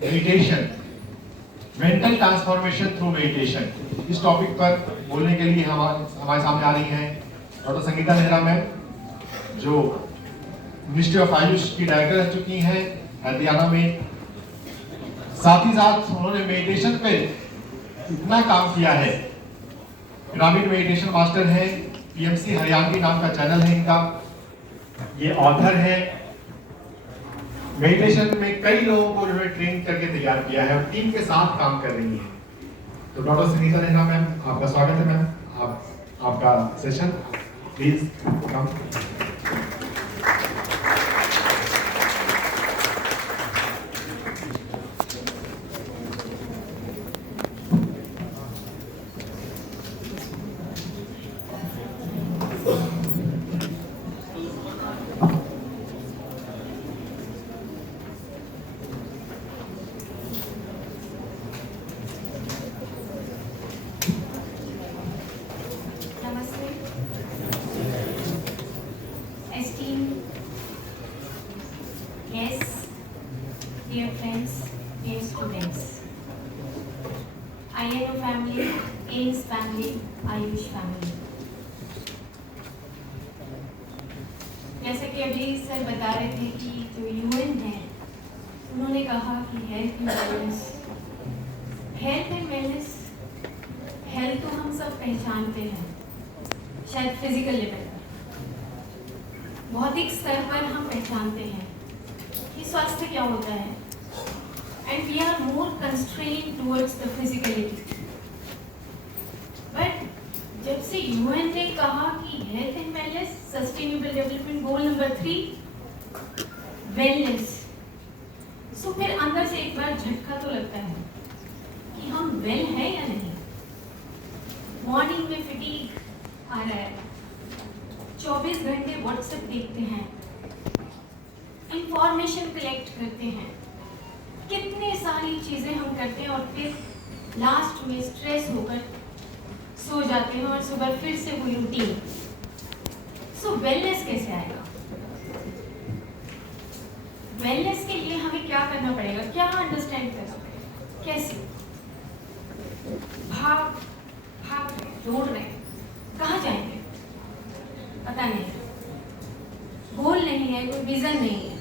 Meditation, mental transformation through meditation, इस topic पर बोलने के लिए हमारे सामने आ रही हैं डॉक्टर संगीता नेहरा मैम, जो मिनिस्ट्री ऑफ आयुष की डायरेक्टर रह चुकी हैं हरियाणा में। साथ ही साथ उन्होंने मेडिटेशन पे इतना काम किया है, ग्रामीण मेडिटेशन मास्टर है, पीएमसी हरियाणवी नाम का चैनल है इनका, ये ऑथर है, मेडिटेशन में कई लोगों को जो है ट्रेन करके तैयार किया है और टीम के साथ काम कर रही है। तो डॉक्टर संगीता नेहरा मैम, आपका स्वागत है मैम, आपका session please come. Dear friends, dear students, INO family, AIMS family, Ayush family. जैसे कि अभी सर बता रहे थे कि जो UN है, उन्होंने कहा कि हेल्थ एंड वेलनेस, हेल्थ तो हम सब पहचानते हैं, शायद फिजिकल लेवल पर, भौतिक स्तर पर हम पहचानते हैं कि स्वास्थ्य क्या होता है, and we are more constrained towards the physicality. But जब से UN ने कहा कि health and wellness, sustainable development goal number 3, wellness, so फिर अंदर से एक बार झटका तो लगता है कि हम वेल है या नहीं। मॉर्निंग में फटीग आ रहा है, 24 घंटे व्हाट्सएप देखते हैं, इंफॉर्मेशन कलेक्ट करते हैं, कितने सारी चीजें हम करते हैं और फिर लास्ट में स्ट्रेस होकर सो जाते हैं और सुबह फिर से वही रूटीन। सो वेलनेस कैसे आएगा? वेलनेस के लिए हमें क्या करना पड़ेगा, क्या अंडरस्टैंड करना पड़ेगा, कैसे? भाग रहे, दौड़ रहे, कहाँ जाएंगे पता नहीं, गोल नहीं है, कोई विजन नहीं है।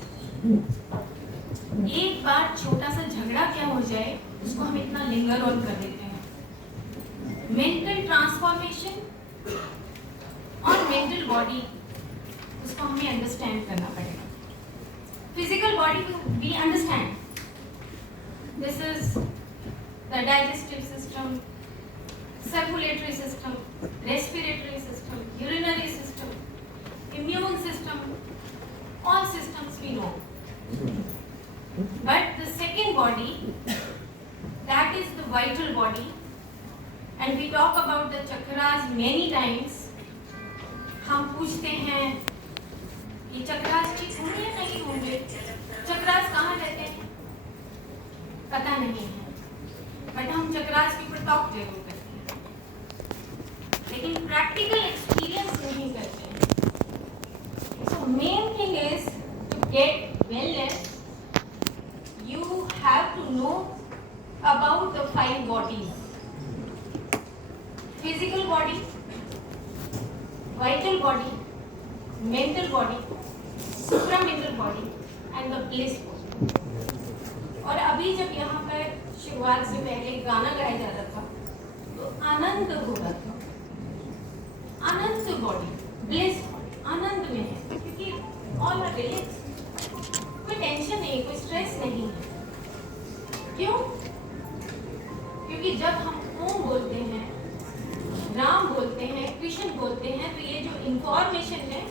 एक बार छोटा सा झगड़ा क्या हो जाए उसको हम इतना लिंगर ऑन कर देते हैं। मेंटल ट्रांसफॉर्मेशन और मेंटल बॉडी, उसको हमें अंडरस्टैंड करना पड़ेगा। Physical body we understand, this is the digestive system, circulatory system, respiratory system, urinary system, immune system, all systems we know. But the second body, that is the vital body, and we talk about the chakras many times. हम पूछते हैं कि चक्रास ठीक होंगे या नहीं होंगे, चक्रास कहाँ रहते हैं पता नहीं है, बट हम चक्रास के ऊपर टॉक जरूर करते हैं, लेकिन प्रैक्टिकल एक्सपीरियंस नहीं करते हैं। So main thing is to get wellness, you have to know about the 5 bodies: physical body, vital body, mental body, supramental body and the bliss body. और अभी जब यहाँ पर शुरुआत से पहले गाना गाया जा रहा था तो आनंद हो रहा था, अनंत बॉडी, ब्लिस आनंद में है, क्योंकि ऑल आर रिलैक्स, कोई टेंशन नहीं, कोई स्ट्रेस नहीं है। क्यों? क्योंकि जब हम ओम बोलते हैं, राम बोलते हैं, कृष्ण बोलते हैं, तो ये जो इंफॉर्मेशन है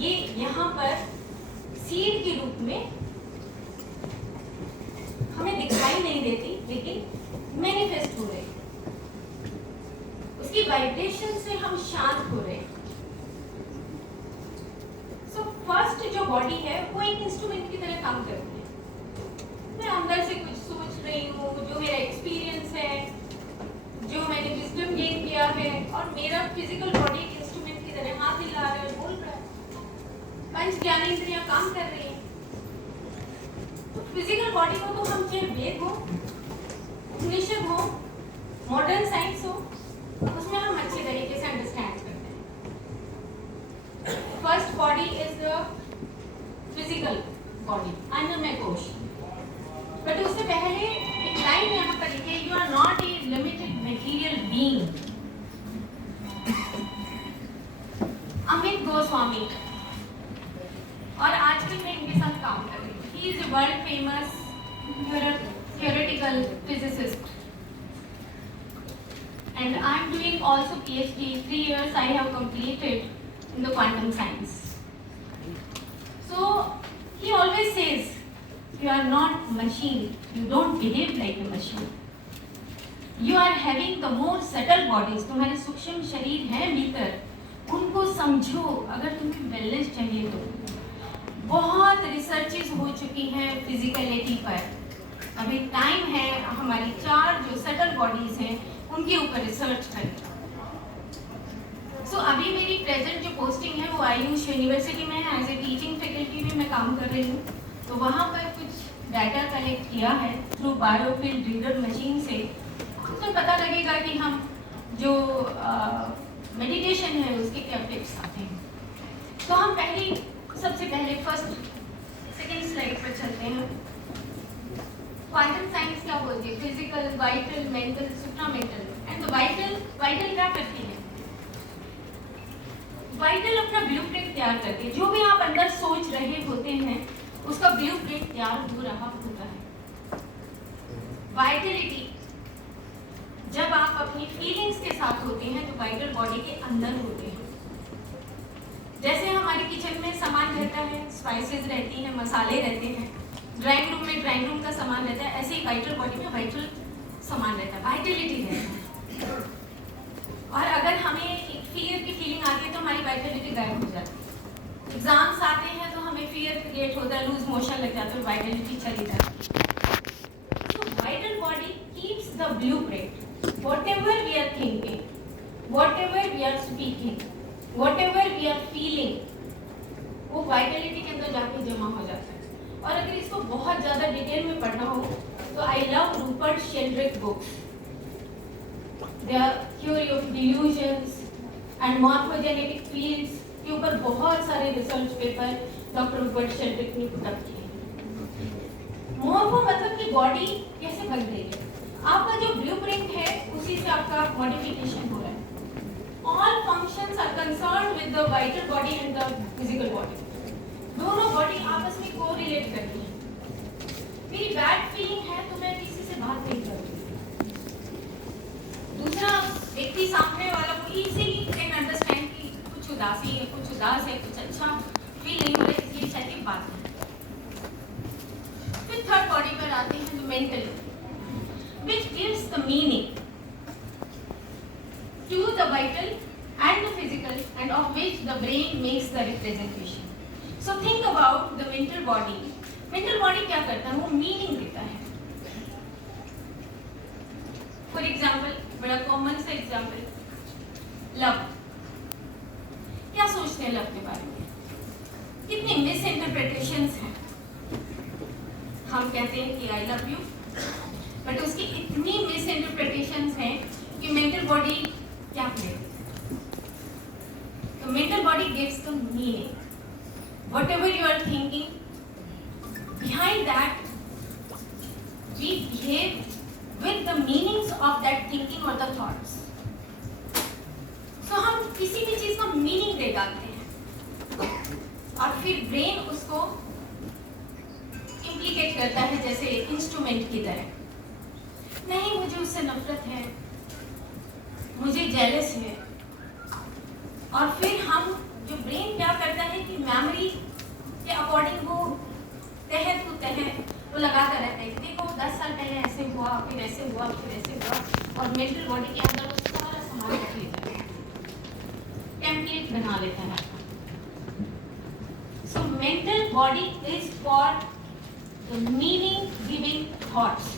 ये यहाँ पर सीड के रूप में हमें दिखाई नहीं देती, लेकिन मैनिफेस्ट हो रही, उसकी वाइब्रेशन से हम शांत हो रहे। फर्स्ट जो बॉडी है वो एक इंस्ट्रूमेंट की तरह काम करती है। मैं अंदर से कुछ सोच रही हूँ, जो मेरा एक्सपीरियंस है, जो मैंने विजडम गेन किया है, और मेरा फिजिकल बॉडी एक इंस्ट्रूमेंट की तरह हाथ हिला रहा है, बोल रहा है, पंच ज्ञानेंद्रियां काम कर रही हैं। बॉडी को तो हम चाहे वेद हो, उपनिषद हो, मॉडर्न साइंस हो, उसमें हम अच्छे तरीके से अंडरस्टैंड करते हैं। First body is the physical body, अन्नमय कोश। बट उससे पहले एक लाइन यहाँ पर लिखी है, you are not a limited material being. Amit Goswami, और आजकल मैं इनके साथ काम कर रही हूँ। He is a world famous theoretical physicist, and I am doing also PhD. 3 years I have completed in the quantum science. So he always says, you are not machine, you don't behave like a machine. You are having the more subtle bodies. तुम्हारे सूक्ष्म शरीर हैं भीतर, उनको समझो। अगर तुम्हें wellness चाहिए तो बहुत रिसर्चेस हो चुकी हैं फिजिकलिटी पर। अभी टाइम है हमारी 4 जो सटल बॉडीज हैं उनके ऊपर रिसर्च करने का। सो अभी मेरी प्रेजेंट जो पोस्टिंग है वो आयुष यूनिवर्सिटी में है। एज ए टीचिंग फैकल्टी में मैं काम कर रही हूँ। तो वहाँ पर कुछ डाटा कलेक्ट किया है थ्रू बायोफील्ड रीडर मशीन से। तो पता लगेगा कि हम जो मेडिटेशन है उसके क्या इफेक्ट्स आते हैं। तो हम सबसे पहले सेकेंड स्लाइड पर चलते हैं। क्वांटम साइंस क्या बोलती है? Physical, vital, mental, supramental. And vital क्या करती है? वाइटल अपना ब्लूप्रिंट तैयार करती है। जो भी आप अंदर सोच रहे होते हैं उसका ब्लूप्रिंट तैयार हो रहा होता है। वाइटलिटी, जब आप अपनी फीलिंग्स के साथ होते हैं तो वाइटल बॉडी के अंदर होते हैं। जैसे हमारे किचन में सामान रहता है, स्पाइसेस रहती हैं, मसाले रहते हैं, ड्राइंग रूम में ड्राइंग रूम का सामान रहता है, ऐसे ही वाइटल बॉडी में वाइटल सामान रहता है, वाइटलिटी रहता है। और अगर हमें एक फियर की फीलिंग आती है तो हमारी वाइटलिटी गायब हो जाती है। एग्जाम्स आते हैं तो हमें फियर क्रिएट होता है, लूज मोशन लग जाता है, वाइटलिटी चली जाती है। So vital body keeps the blueprint. Whatever we are thinking, whatever we are speaking, whatever we are feeling, वो वाइटलिटी के अंदर जाके जमा हो जाता है। और अगर इसको बहुत ज़्यादा डिटेल में पढ़ना हो तो I love Rupert Sheldrick books, the theory of delusions and morphogenetic fields के ऊपर बहुत सारे research paper doctor Rupert Sheldrick ने पुट अप किए। मॉर्फो मतलब कि बॉडी कैसे बन रही है, आपका जो ब्लूप्रिंट है उसी से आपका मॉडिफिकेशन हो रहा है। All functions are concerned with the vital body and the physical body. दोनों बॉडी आपस में कोरिलेट करती हैं। मेरी बैड फीलिंग है तो मैं किसी से बात नहीं करती। दूसरा व्यक्ति सामने वाला को इजीली कैन अंडरस्टैंड कि कुछ उदासी है, कुछ उदास है, कुछ अच्छा फील नहीं हो रहा है, इसलिए शायद बात है। फिर थर्ड बॉडी पर आते हैं तो mental, which gives the meaning to the vital and the physical, and of which the brain makes the representation. So think about the mental body. Mental body क्या करता है? वो meaning देता है। For example, बड़ा common सा example, love. क्या सोचते हैं love के बारे में? कितने misinterpretations हैं। हम कहते हैं कि I love you, बट उसकी इतनी मिस इंटरप्रिटेशंस हैं कि मेंटल बॉडी क्या करे। तो mental body gives the meaning. Whatever you are thinking, behind that we behave with the meanings of that thinking और द थॉट्स। सो हम किसी भी चीज का मीनिंग दे डालते हैं और फिर ब्रेन उसको इम्प्लीकेट करता है जैसे इंस्ट्रूमेंट की तरह। नहीं, मुझे उससे नफरत है, मुझे जेलस है। और फिर हम जो ब्रेन क्या करता है कि मेमोरी के अकॉर्डिंग वो वो लगाता रहता है कि देखो 10 साल पहले ऐसे हुआ, फिर ऐसे हुआ, फिर ऐसे हुआ। और मेंटल बॉडी के अंदर वो सारा सामान रख लेता है, टेम्पलेट बना लेता है। So mental body is for the meaning giving thoughts.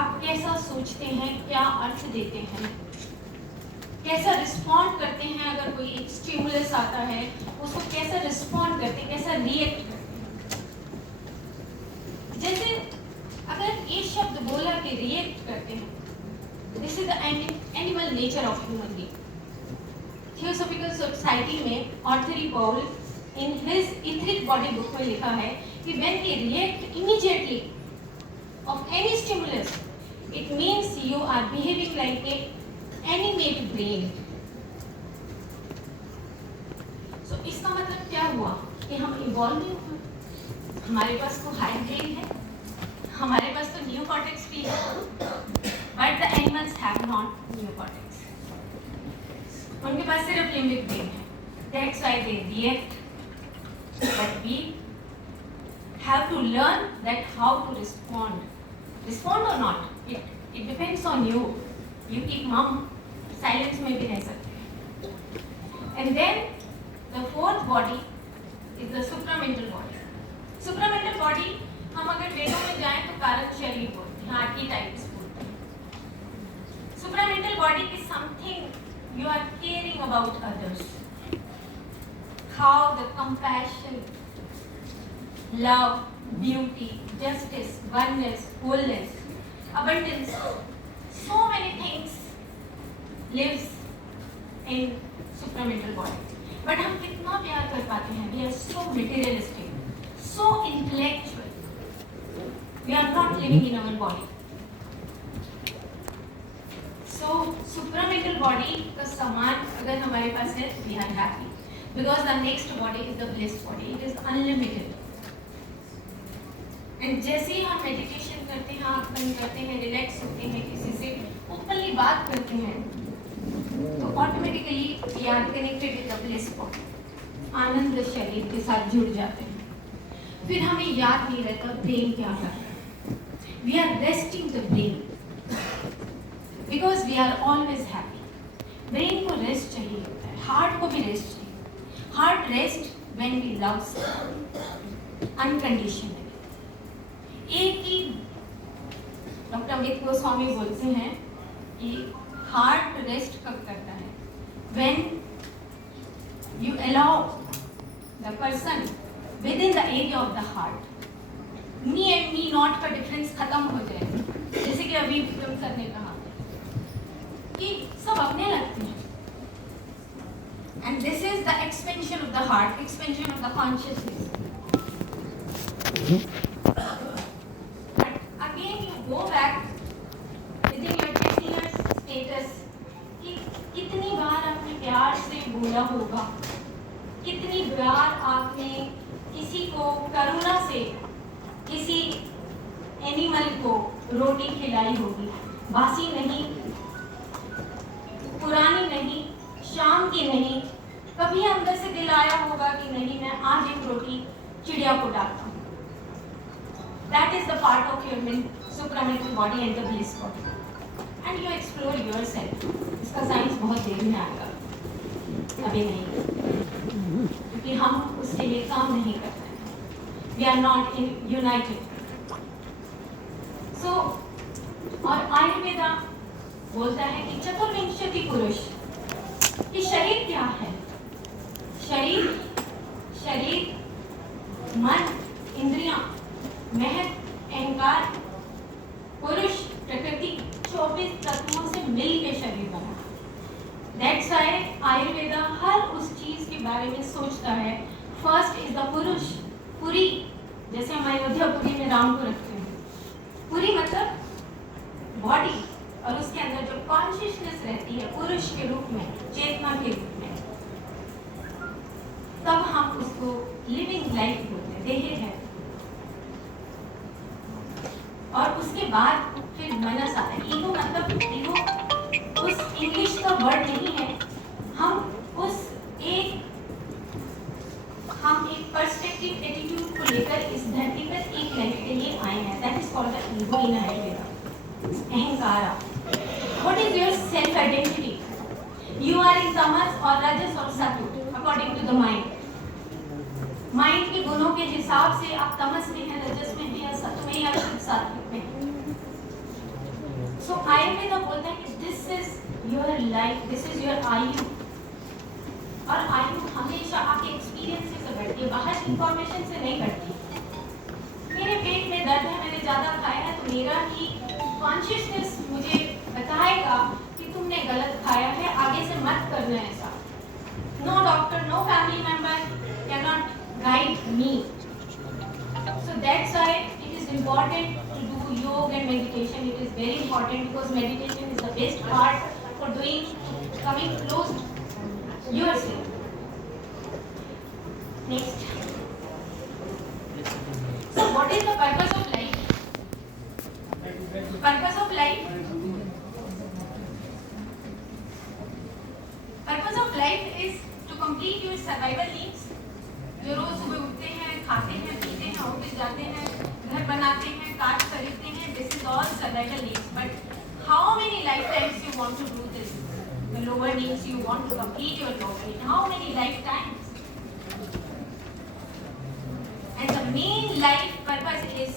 आप कैसा सोचते हैं, क्या अर्थ देते हैं, कैसा रिस्पॉन्ड करते हैं। अगर कोई एक स्टिमुलस आता है उसको कैसा रिस्पॉन्ड करते हैं, कैसा रिएक्ट करते हैं। जैसे रिएक्ट करते हैं. This is the animal nature of human being. Theosophical society में Arthur E Powell in his etheric body book में लिखा है कि when we react immediately of any stimulus, it means you are behaving like a animate brain. So इसका मतलब क्या हुआ कि हम इवॉल्व नहीं हुए. हमारे पास तो हाई ब्रेन है, हमारे पास तो न्यू कॉर्टेक्स भी है, but the animals have not new cortex. उनके पास सिर्फ लिम्बिक ब्रेन है. That's why they react, but we have to learn that how to respond और not. It depends on you. You keep mum, silence में भी रह सकते हैं. And then the fourth body is the supramental body. Supramental body हम अगर वेदों में जाएं तो कारण शरीर बोलते हैं, आर्कीटाइप्स बोलते हैं. Supramental body is something you are caring about others. How the compassion, love, beauty, justice, oneness, wholeness, abundance, so many things lives in supramental body. But हम कितना प्यार कर पाते हैं? We are so materialistic, so intellectual. We are not living in our body. So supramental body का सामान अगर हमारे पास है, we are happy because the next body is the bliss body. It is unlimited. And जैसे ही हम meditation करते हैं, आँख बंद करते हैं, रिलैक्स होते हैं, किसी से ओपनली बात करते हैं, तो automatically we are connected with the bliss body. आनंद शरीर के साथ जुड़ जाते हैं. फिर हमें याद नहीं रहता ब्रेन क्या कर रहा है. We are resting the brain because we are always happy. Brain को रेस्ट चाहिए होता है, हार्ट को भी रेस्ट चाहिए. Heart rest when we love unconditionally. एक ही डॉक्टर अमित गोस्वामी बोलते हैं कि हार्ट रेस्ट कब करता है? When you allow the person with in the area of the heart. Me and me not का डिफरेंस खत्म हो जाए. जैसे कि अभी विक्रम सर ने कहा कि सब अपने लगते हैं. And this is the expansion of the heart, expansion of the consciousness. Go back within your 10 years status कि कितनी बार आपने प्यार से बोला होगा, कितनी बार आपने किसी को करुणा से किसी एनिमल को रोटी खिलाई होगी. बासी नहीं, पुरानी नहीं, शाम की नहीं. कभी अंदर से दिल आया होगा कि नहीं, मैं आज एक रोटी चिड़िया को डालता हूँ. That is the part of your supramental body and the bliss body. And you explore yourself. इसका साइंस बहुत देर में आएगा, अभी नहीं, क्योंकि हम उसके लिए काम नहीं करते हैं. We are not united. So, और आयुर्वेदा बोलता है कि चतुर्विंशति पुरुष. कि शरीर क्या है? शरीर, मन, इंद्रियां, महक, अहंकार, पुरुष, प्रकृति, 24 तत्वों से मिलकर शरीर बना. दैट्स व्हाई आयुर्वेदा हर उस चीज के बारे में सोचता है. फर्स्ट इज द पुरुष. पुरी, जैसे हम अयोध्यापुरी में राम को रखते हैं. पुरी मतलब बॉडी, और उसके अंदर जो कॉन्शियसनेस रहती है पुरुष के रूप में, चेतना के रूप में, तब हम उसको लिविंग लाइफ बोलते हैं, देह है. और उसके बाद फिर मनस आता है. ईगो मतलब, ईगो उस इंग्लिश का वर्ड नहीं है. हम एक पर्सपेक्टिव एटीट्यूड को लेकर इस धरती पर एक लाइफ के लिए आए हैं. That is called the ego in Ayurveda. Ahankara. What is your self identity? You are in tamas और रजस और sattva according to the mind. Mind के गुणों के हिसाब से आप तमस में हैं, रजस में हैं, या सत्व में, या शुद्ध सात्विक में. सो आयुर्वेदा बोलता है कि this is your life, this is your आयु. और आयु हमेशा आपके एक्सपीरियंस से बढ़ती है, बाहर इंफॉर्मेशन से नहीं बढ़ती. मेरे पेट में दर्द है, मैंने ज़्यादा खाया है तो मेरा ही कॉन्शियसनेस मुझे बताएगा कि तुमने गलत खाया है, आगे से मत करना ऐसा। No doctor, no family member can not guide me. So that's why it is important to do yoga and meditation. It is very important because meditation is the best part for doing, coming close to yourself. Next. So what is the purpose of life? Purpose of life? Purpose of life is to complete your survival needs. जो रोज सुबह उठते हैं, खाते हैं, पीते हैं, office जाते हैं, घर बनाते हैं, कार खरीदते हैं, this is all survival needs. But how many life times you want to do this? The lower needs you want to complete your lower need, how many life times? And the main life purpose is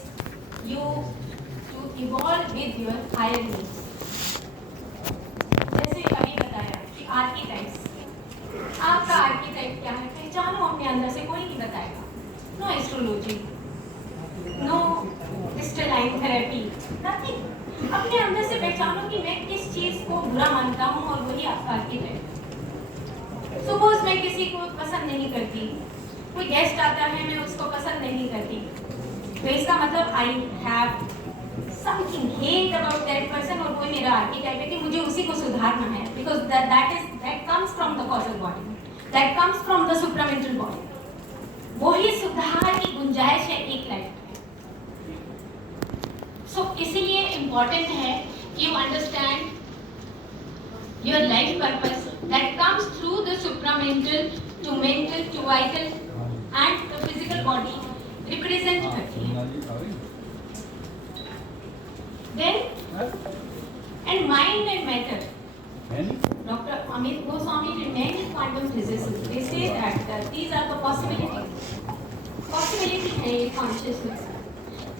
you to evolve with your higher needs. जैसे अभी बताया कि आर्कीटाइप्स, आपका आर्कीटाइप क्या है पहचानो अपने अंदर से, कोई नहीं बताएगा। No astrology, no crystalline therapy, nothing. अपने अंदर से पहचानो कि मैं किस चीज को बुरा मानता हूँ और वही आपका आर्कीटाइप है। सपोज मैं किसी को पसंद नहीं करती, कोई गेस्ट आता है मैं उसको पसंद नहीं करती, तो इसका मतलब I have something hate about that person और वो मेरा आर्कीटाइप है कि मुझे उसी को सुधारना है, because that comes from the causal body, that comes from the supramental body. वही सुधार की गुंजाइश है एक लाइफ में। सो इसीलिए इम्पोर्टेंट है कि you understand your life purpose that comes through the supramental to mental to vital and the physical body represent करती है। Then and mind and matter. Dr. Amit Goswami remained in quantum physicists. They say that these are the possibilities. Possibility है ये consciousness।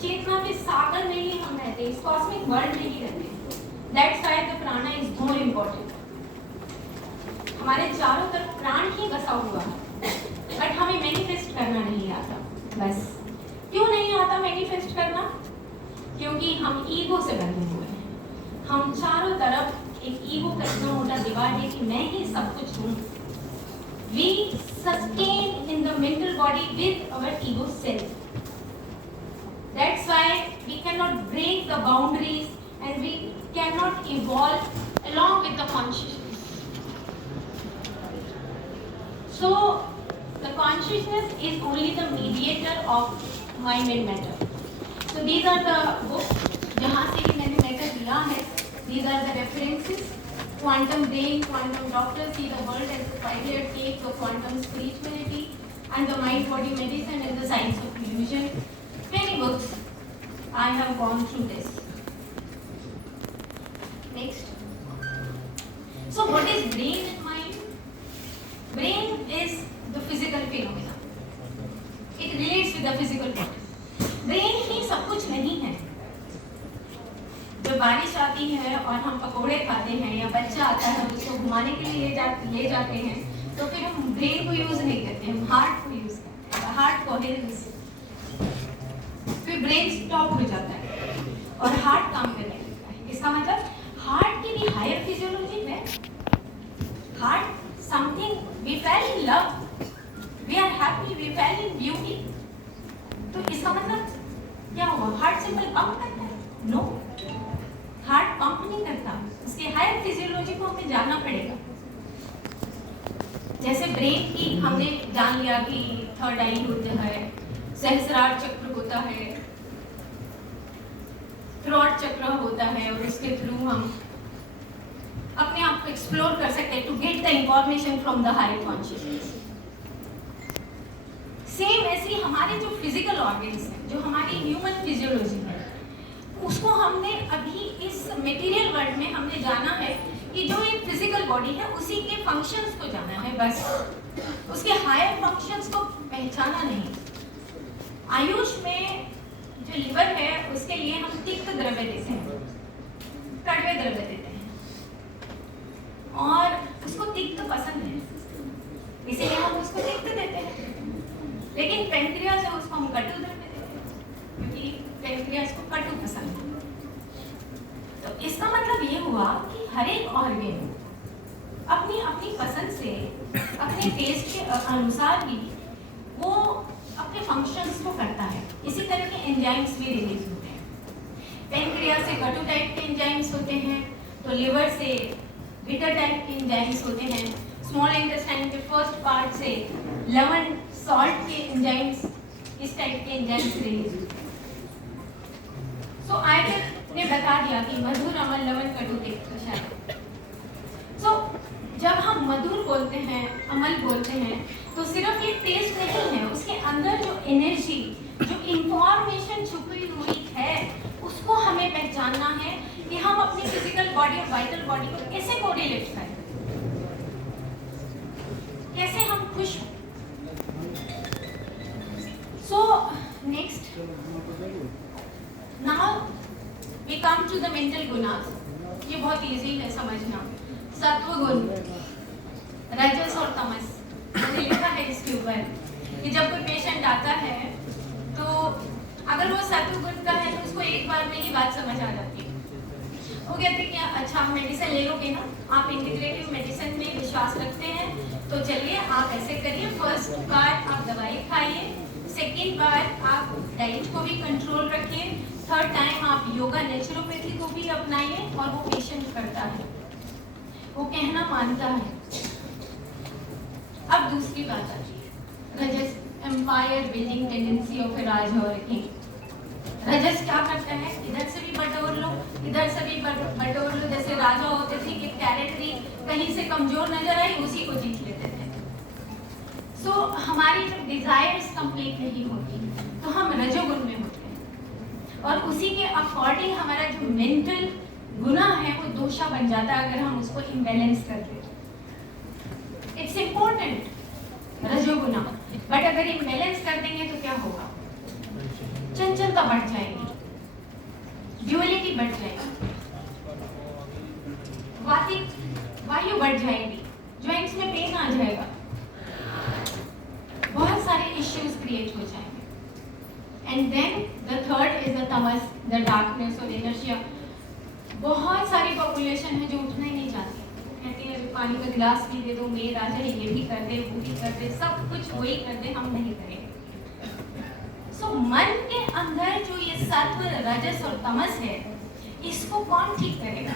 चेतना के सागर में ही हम रहते हैं, इस cosmic world में ही रहते हैं। That's why the prana is more important. हमारे चारों तरफ प्राण ही बसा हुआ है, but हमें manifest करना नहीं आता। बस क्यों नहीं आता manifest करना? क्योंकि हम ईगो से बंधे हुए हैं। हम चारों तरफ एक ईगो का इतना मोटा दीवार है कि मैं ही सब कुछ हूँ। We sustain in the mental body with our ego self. That's why we cannot break the boundaries and we cannot evolve along with the consciousness. So the consciousness is only the mediator of mind and matter. So these are the books जहाँ से भी मैंने matter लिया है। These are the references. Quantum Brain, Quantum Doctor, See the World as a 5-layer cake of Quantum Spirituality, and the Mind Body Medicine and the Science of Illusion. Many books. I have gone through this. Next. So what is brain and mind? Brain is the physical phenomena. It relates with the physical body. Brain ही सब कुछ नहीं है। जब बारिश आती है और हम पकोड़े खाते हैं या बच्चा आता है उसको घुमाने के लिए ले जाते हैं, तो फिर हम ब्रेन को यूज नहीं करते, हम हार्ट को यूज करते हैं। हार्ट कोहेरेंस, फिर ब्रेन स्टॉप हो जाता है और हार्ट काम करने लगता है। इसका मतलब हार्ट की भी हायर फिजियोलॉजी है। Heart something, we fell in love, we are happy, we fell in beauty. तो इसका मतलब क्या हुआ? हार्ट सिंपल पंप करता है? नो, हार्ट पंप नहीं करता, उसके हायर फिजियोलॉजी को हमें जानना पड़ेगा। जैसे ब्रेन की हमने जान लिया कि थर्ड आई होता है, सहस्रार चक्र होता है, थ्रोट चक्र होता है और उसके थ्रू हम अपने आप को एक्सप्लोर कर सकते हैं to get the information from the higher consciousness. Same ऐसे ही हमारे जो फिजिकल ऑर्गन्स हैं, जो हमारी ह्यूमन फिजियोलॉजी है, उसको हमने अभी इस मटेरियल वर्ल्ड में हमने जाना है कि जो एक फिजिकल बॉडी है उसी के फंक्शंस को जाना है, बस उसके हायर फंक्शंस को पहचाना नहीं। आयुष में जो लिवर है उसके लिए हम तिक्त द्रव्य देते हैं, कड़वे द्रव्य देते हैं और उसको तिक्त पसंद है, इसीलिए हम उसको तिक्त देते हैं। लेकिन पेंक्रियास है उसको हम कटु द्रव्य देते हैं क्योंकि पेंक्रियास को कटु पसंद है। इसका मतलब ये हुआ कि हर एक ऑर्गन अपनी अपनी पसंद से, अपने टेस्ट के अनुसार ही वो अपने फंक्शंस को करता है। इसी तरह के एंजाइम्स भी रिलीज होते हैं। पेनक्रियास से कटु टाइप के एंजाइम्स होते हैं, तो लिवर से बिटर टाइप के एंजाइम्स होते हैं, स्मॉल इंटेस्टाइन के फर्स्ट पार्ट से लवण सॉल्ट के एंजाइम्स, इस टाइप के एंजाइम्स रिलीज होते हैं। सो आयरन ने बता दिया कि मधुर, अम्ल, लवण, कटु, तीक्त, शायद। सो जब हम मधुर बोलते हैं, अम्ल बोलते हैं, तो सिर्फ ये टेस्ट नहीं है, उसके अंदर जो एनर्जी, जो इंफॉर्मेशन छुपी हुई है, उसको हमें पहचानना है कि हम अपनी फिजिकल बॉडी और वाइटल बॉडी को कैसे कोरिलेट करें, कैसे हम खुश हों। So next, now we come to the mental गुणास। ये बहुत इजी है समझना। सत्व गुण, रजस और तमस, मैंने लिखा है इसके ऊपर कि जब कोई पेशेंट आता है तो अगर वो सत्व गुण का है तो उसको एक बार में ही बात समझ आ जाती है। वो कहते हैं कि अच्छा आप मेडिसिन ले लोगे ना, आप इंटीग्रेटिव मेडिसिन में विश्वास रखते हैं, तो चलिए आप ऐसे करिए, फर्स्ट बार आप दवाई खाइए, सेकेंड बार आप डाइट को भी कंट्रोल रखिए, थर्ड टाइम आप योगा नेचुरोपैथी को भी अपनाइए। और वो पेशेंट करता है, वो कहना मानता है। अब दूसरी बात आती है रजस, एम्पायर बिल्डिंग टेंडेंसी ऑफ ए राजा और किंग। रजस क्या करता है, इधर से भी बटोर लो, इधर से भी बटोर लो। जैसे राजा होते थे कि टेरिटरी कहीं से कमजोर नजर आई, उसी को जीत लेते थे। सो हमारी जब डिजायर्स कंप्लीट नहीं होती तो हम रजोगुण में होते हैं, और उसी के अकॉर्डिंग हमारा जो मेंटल गुना है वो दोषा बन जाता है अगर हम उसको इम्बैलेंस कर दें। इट्स इम्पोर्टेंट रजोगुना, बट अगर इम्बैलेंस कर देंगे तो क्या होगा, चंचलता बढ़ जाएगी, ड्यूअलिटी बढ़ जाएगी, वातिक वायु बढ़ जाएगी, जॉइंट्स में पेन आ जाएगा, बहुत सारे इश्यूज क्रिएट हो जाएंगे। And then the third is the tamas, the darkness और इनर्शिया। बहुत सारी पॉपुलेशन है जो उठना ही नहीं चाहती, कहती है पानी का गिलास भी दे दो, मेड आ जाए, ये भी कर दे, वो भी कर दे, सब कुछ वही कर दे, हम नहीं करेंगे। सो मन के अंदर जो ये सत्व, रजस और तमस है, इसको कौन ठीक करेगा?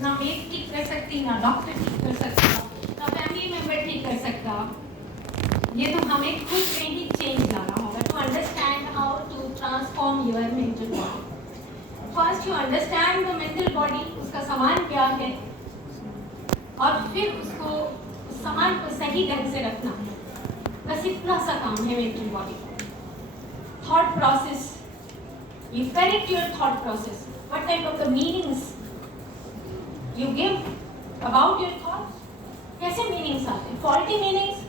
ना मेड ठीक कर सकती, ना डॉक्टर ठीक कर सकता, ना फैमिली मेंबर ठीक कर सकता। ये तो हमें खुद में ही चेंज लाना होगा to understand how to transform your mental body. First you understand the mental body, उसका सामान क्या है, और फिर उसको सामान को सही ढंग से रखना है। बस इतना सा काम है mental body. Thought process, you correct your thought process, what type of the meanings you give about your thoughts. कैसे मीनिंग्स आते हैं? Faulty meanings,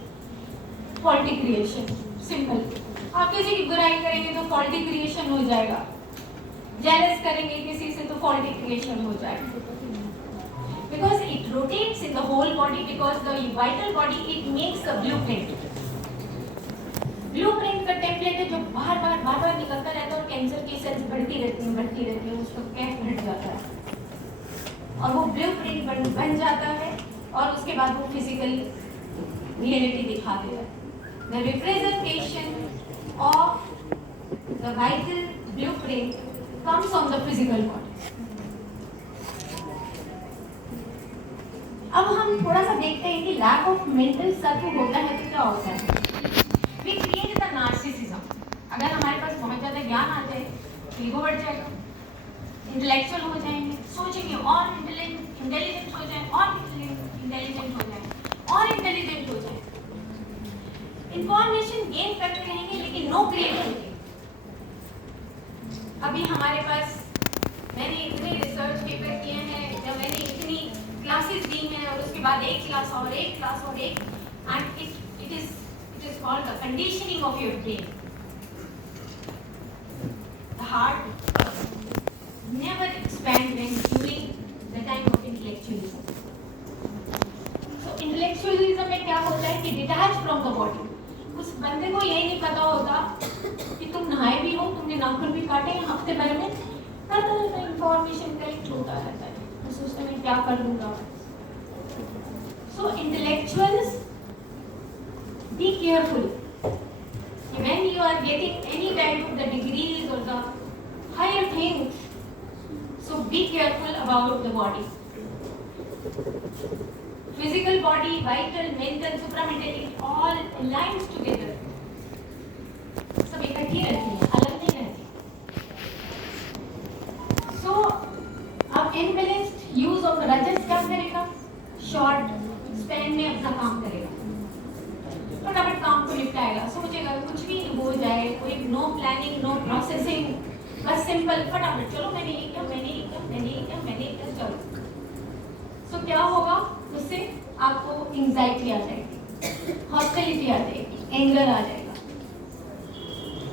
faulty creation. Simple, आप किसी की बुराई करेंगे तो फॉल्टी क्रिएशन हो जाएगा, जेलस करेंगे किसी से तो फॉल्टी क्रिएशन हो जाएगा। Because it rotates in the whole body, because the vital body it makes a blueprint. Blueprint का टेम्पलेट है जो बार बार निकलता रहता है, और कैंसर की सेल्स बढ़ती रहती है, उसका कैप घट जाता है और वो ब्लूप्रिंट बन जाता है, और उसके बाद वो फिजिकल रियलिटी दिखा देता है। The representation of the vital blueprint comes on the physical body. अब हम थोड़ा सा देखते हैं कि लैक ऑफ मेंटल सत्व होता है तो क्या होता है। We create the narcissism. अगर हमारे पास बहुत ज़्यादा ज्ञान आ जाए तो ईगो बढ़ जाएगा, इंटेलेक्चुअल हो जाएंगे, सोचेंगे और इंटेलिजेंट हो जाए, और इंटेलिजेंट हो जाए, और इंटेलिजेंट हो जाए, इंफॉर्मेशन गेन करते रहेंगे लेकिन नो क्रिएटिविटी। अभी हमारे पास मैंने इतने रिसर्च पेपर किए हैं, जब मैंने इतनी क्लासेस दी हैं, और उसके बाद एक क्लास और एक क्लास और एक, and it is called the conditioning of your brain. The heart never expand when during the time of intellectualism. So intellectualism में क्या होता है कि डिटैच फ्रॉम द बॉडी। उस बंदे को यही नहीं पता होता कि तुम नहाए भी हो, तुमने नाखून भी काटे हफ्ते भर में, हर तरह का इंफॉर्मेशन कलेक्ट होता चलता रहता है, वो सोचते हैं मैं क्या कर लूँगा। So intellectuals be careful when you are getting any type of the degrees or the higher things, so be careful about the body. Physical body, vital, mental, supramental, all aligns together. सब इकट्ठी रहती है, अलग नहीं रहती। So अब imbalanced use of रजस क्या करेगा? Short span में अपना काम करेगा, फटाफट काम को निपटाएगा, सोचेगा कुछ भी हो जाए, कोई नो प्लानिंग नो प्रोसेसिंग, बस सिंपल फटाफट चलो मैंने ये किया, मैंने ये किया, मैंने ये किया, मैंने ये किया, चलो। सो क्या होगा उससे? आपको एंजाइटी आ जाएगी, हॉस्टिलिटी आ जाएगी, एंगर आ जाएगा,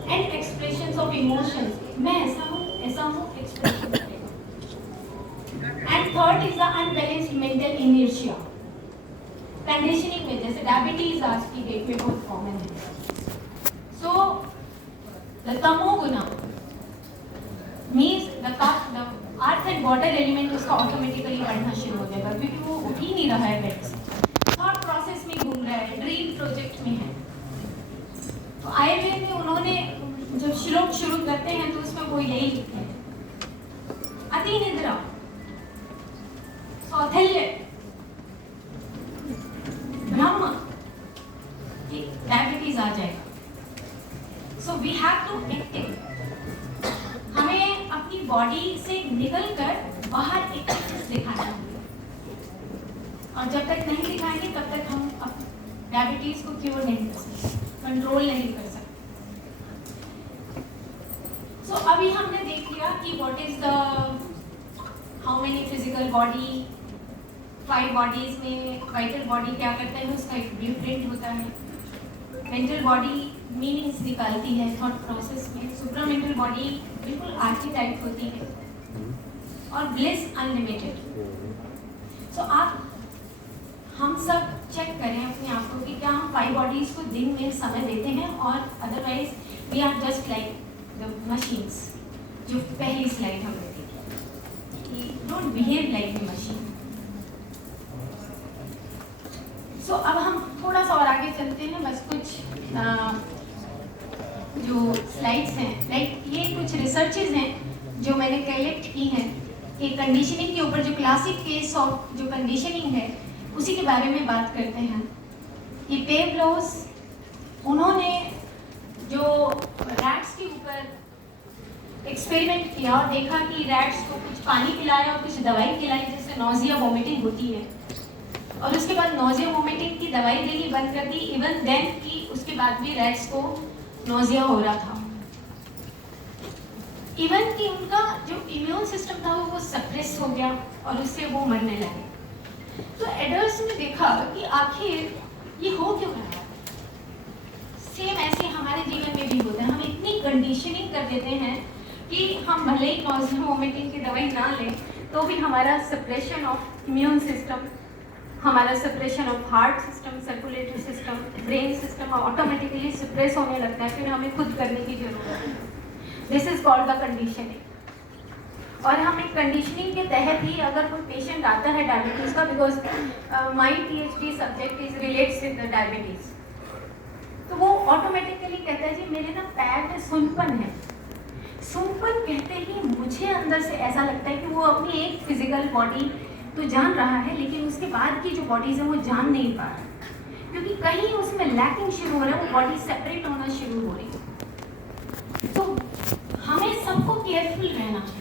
एंड एक्सप्रेशंस ऑफ इमोशंस, मैं ऐसा हूँ एक्सप्रेशन करेगा। And third is the unbalanced mental inertia. Conditioning में जैसे डायबिटीज आज की डेट में बहुत कॉमन है। So the tamoguna means the earth and water element उसका ऑटोमेटिकली बढ़ना शुरू हो जाएगा, क्योंकि वो उठ ही नहीं रहा है बेड से, थॉट प्रोसेस में घूम रहा है, ड्रीम प्रोजेक्ट में है। तो आयुर्वेद में उन्होंने जब श्लोक शुरू करते हैं तो उसमें वो यही लिखते हैं, अति निद्रा, सौथल्य, ब्रह्म, डायबिटीज आ जाएगा। So we have to active, हमें अपनी बॉडी से निकलकर बाहर एक्टिवनेस दिखाना होगा, और जब तक नहीं दिखाएंगे तब तक हम डायबिटीज को क्योर नहीं कर सकते, कंट्रोल नहीं कर सकते। सो अभी हमने देख लिया कि what is the how many physical body, 5 bodies में वाइटल बॉडी क्या करता है, उसका एक ब्लूप्रिंट होता है। मेंटल बॉडी मीनिंग्स निकालती है थॉट प्रोसेस में, सुप्रामेंटल बॉडी बिल्कुल आर्किटाइप होती है, और ब्लिस अनलिमिटेड। सो आप हम सब चेक करें अपने आप को कि क्या हम 5 बॉडीज को दिन में समय देते हैं, और otherwise we are just like the machines, जो पहली स्लाइड हमने देखी, don't behave like the machine. So अब हम थोड़ा सा और आगे चलते हैं, बस कुछ जो स्लाइड्स हैं, लाइक ये कुछ रिसर्चेज हैं जो मैंने कलेक्ट की हैं कि कंडीशनिंग के ऊपर, जो क्लासिक केस ऑफ जो कंडीशनिंग है उसी के बारे में बात करते हैं। ये पेवलोस, उन्होंने जो रैट्स के ऊपर एक्सपेरिमेंट किया और देखा कि रैट्स को कुछ पानी पिलाया और कुछ दवाई खिलाई जिससे नोजिया वोमिटिंग होती है, और उसके बाद नोजिया वोमिटिंग की दवाई देनी बंद कर दी, इवन देन कि उसके बाद भी रैट्स को नोजिया हो रहा था, इवन कि उनका जो इम्यून सिस्टम था वो सप्रेस हो गया और उससे वो मरने लगे। तो एडल्ट्स ने देखा कि आखिर ये हो क्यों रहा है। सेम ऐसे हमारे जीवन में भी होता है, हम इतनी कंडीशनिंग कर देते हैं कि हम भले ही नोजिया वोमिटिंग की दवाई ना लें तो भी हमारा सप्रेशन ऑफ इम्यून सिस्टम, हमारा suppression of heart system, circulatory system, brain system automatically suppress होने लगता है, फिर हमें खुद करने की जरूरत है। This is called the conditioning. और हमें कंडीशनिंग के तहत ही अगर कोई पेशेंट आता है डायबिटीज़ का, because my PhD subject is relates with the diabetes, तो वो ऑटोमेटिकली कहता है जी मेरे ना पैर में सुनपन है। सुनपन कहते ही मुझे अंदर से ऐसा लगता है कि वो अपनी एक फिजिकल बॉडी तो जान रहा है, लेकिन उसके बाद की जो बॉडीज है वो जान नहीं पा रहा, क्योंकि कहीं उसमें लैकिंग शुरू हो रहा है, वो बॉडी सेपरेट होना शुरू हो रही है। तो हमें सबको केयरफुल रहना चाहिए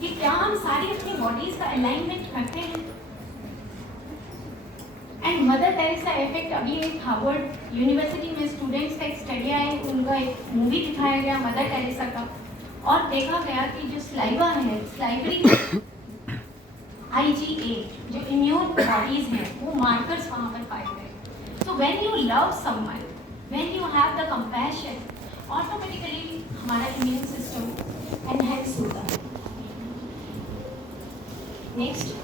कि क्या हम सारी अपनी बॉडीज का अलाइनमेंट करते हैं। एंड मदर टेरेसा इफेक्ट, अभी एक हार्वर्ड यूनिवर्सिटी में स्टूडेंट्स का एक स्टडी आया, उनका एक मूवी दिखाया गया मदर टेरेसा का, और देखा गया कि जो स्लाइवा है, स्लाइवरी IgA जो इम्यून बॉडीज हैं, वो मार्कर्स वहाँ पर पाए गए। So when you love someone, when you have the compassion, automatically हमारा इम्यून सिस्टम एनहेंस होता है। नेक्स्ट,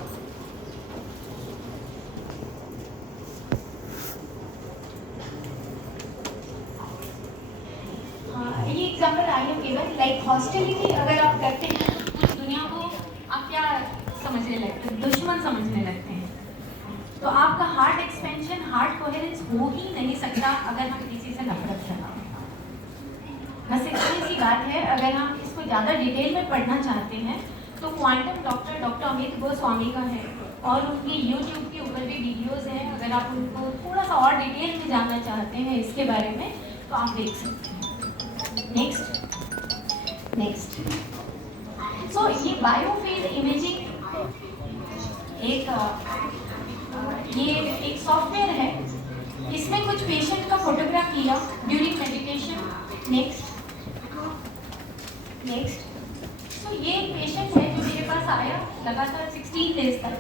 हाँ ये एग्जाम्पल आई है केवल, लाइक हॉस्टिलिटी अगर आप करते हैं तो पूरी दुनिया को आप क्या समझने लगते हैं, दुश्मन समझने लगते हैं। तो आपका हार्ट एक्सपेंशन, हार्ट कोहेरेंस हो ही नहीं सकता अगर हम किसी से नफरत फैलाएं। बस इतनी सी बात है। अगर हम इसको ज़्यादा डिटेल में पढ़ना चाहते हैं तो क्वांटम डॉक्टर अमित गोस्वामी का है और उनकी यूट्यूब के ऊपर भी वीडियोस हैं। अगर आप उनको थोड़ा सा और डिटेल में जानना चाहते हैं इसके बारे में तो आप देख सकते हैं। नेक्स्ट सो ये बायोफील्ड इमेजिंग ये एक सॉफ्टवेयर है। इसमें कुछ पेशेंट का फोटोग्राफ लिया ड्यूरिंग मेडिटेशन। नेक्स्ट तो ये एक पेशेंट है जो मेरे पास आया लगातार 16 डेज तक,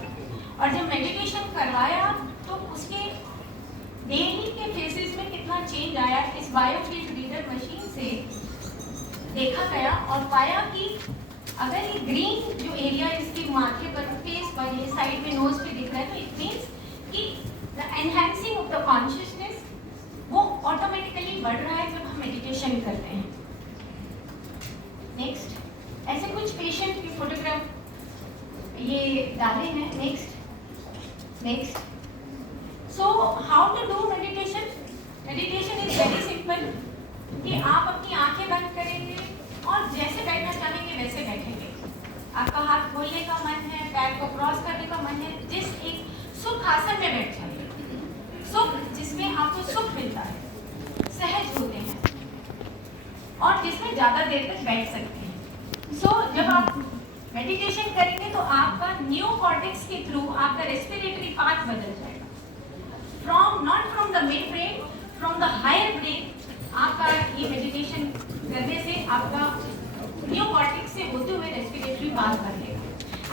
और जब मेडिटेशन करवाया तो उसके डेली के फेसेस में कितना चेंज आया इस बायोफील्ड रीडर मशीन से देखा गया। और पाया कि अगर ये ग्रीन जो एरिया इसके माथे पर, फेस पर, ये साइड में नोज पे दिख रहा है तो इट मीन्स कि the enhancing of the consciousness वो ऑटोमेटिकली बढ़ रहा है जब हम मेडिटेशन करते हैं। नेक्स्ट ऐसे कुछ पेशेंट की फोटोग्राफ ये डाले हैं। Next so how to do meditation. Meditation is very simple कि आप अपनी आंखें बंद करेंगे और जैसे बैठना चाहेंगे वैसे बैठेंगे। आपका हाथ खोलने का मन है, पैर को क्रॉस करने का मन है, जिस एक सुख आसन में बैठ जाइए, सुख जिसमें आपको सुख मिलता है, सहज होते हैं और जिसमें ज़्यादा देर तक बैठ सकते हैं। जब आप मेडिटेशन करेंगे तो आपका न्यू कॉर्टेक्स के थ्रू आपका रेस्पिरेटरी पाथ बदल जाएगा। Not from the mid brain, from the higher brain. आपका ये मेडिटेशन करने से आपका न्यू कॉर्टेक्स से होते हुए रेस्पिरेटरी पाथ बदलेगा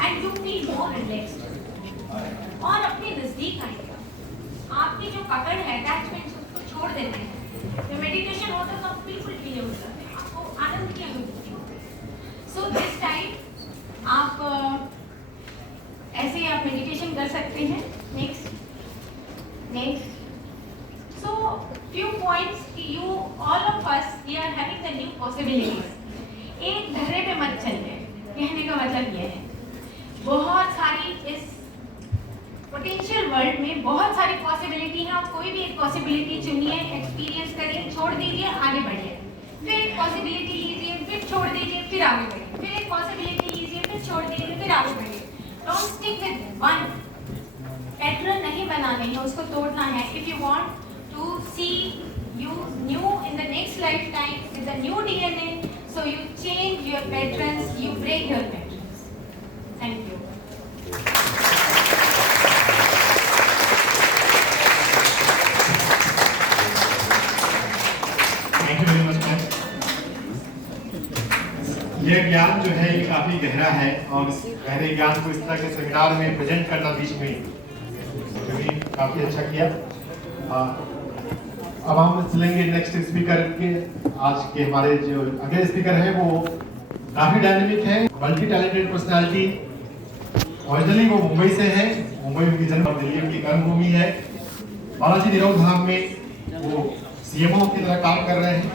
and you feel more relaxed और अपने नजदीक आएगा। आपकी जो पकड़ है, अटैचमेंट, उसको छोड़ देते हैं। जब मेडिटेशन होता है तो आप बिल्कुल क्लियर हो जाते हैं, आपको आनंद की अनुभूति होती है। सो दिस टाइम आप ऐसे आप मेडिटेशन कर सकते हैं। नेक्स्ट सो फ्यू पॉइंट्स कि you all of us we are having the new possibilities. एक धर्रे पे मत चलते, कहने का मतलब ये है बहुत सारी इस पोटेंशियल वर्ल्ड में बहुत सारी पॉसिबिलिटी है। आप कोई भी एक पॉसिबिलिटी चुनिए, एक्सपीरियंस करिए, छोड़ दीजिए, आगे बढ़िए। फिर एक पॉसिबिलिटी लीजिए, फिर छोड़ दीजिए, फिर आगे बढ़िए। फिर एक पॉसिबिलिटी लीजिए, फिर छोड़ दीजिए, फिर आगे बढ़िए। Don't stick with one pattern नहीं बनाने हैं, उसको तोड़ना है। If you want to see you new in the next lifetime with the new DNA, so you change your patterns, you break your patterns. Thank you. Thank you very much, ma'am. ये ज्ञान जो है ये काफी गहरा है और इस गहरे ज्ञान को इस तरह के सेमिनार में प्रेजेंट करना बीच में जो भी काफी अच्छा किया। अब हम चलेंगे नेक्स्ट स्पीकर के। आज के हमारे जो अगले स्पीकर हैं वो काफी डायनेमिक है, मल्टी टैलेंटेड पर्सनालिटी। ओरिजिनली वो मुंबई से है, मुंबई उनकी जन्म और दिल्ली उनकी कर्मभूमि है। बालाजी निरोध धाम में वो सीएमओ की तरह काम कर रहे हैं।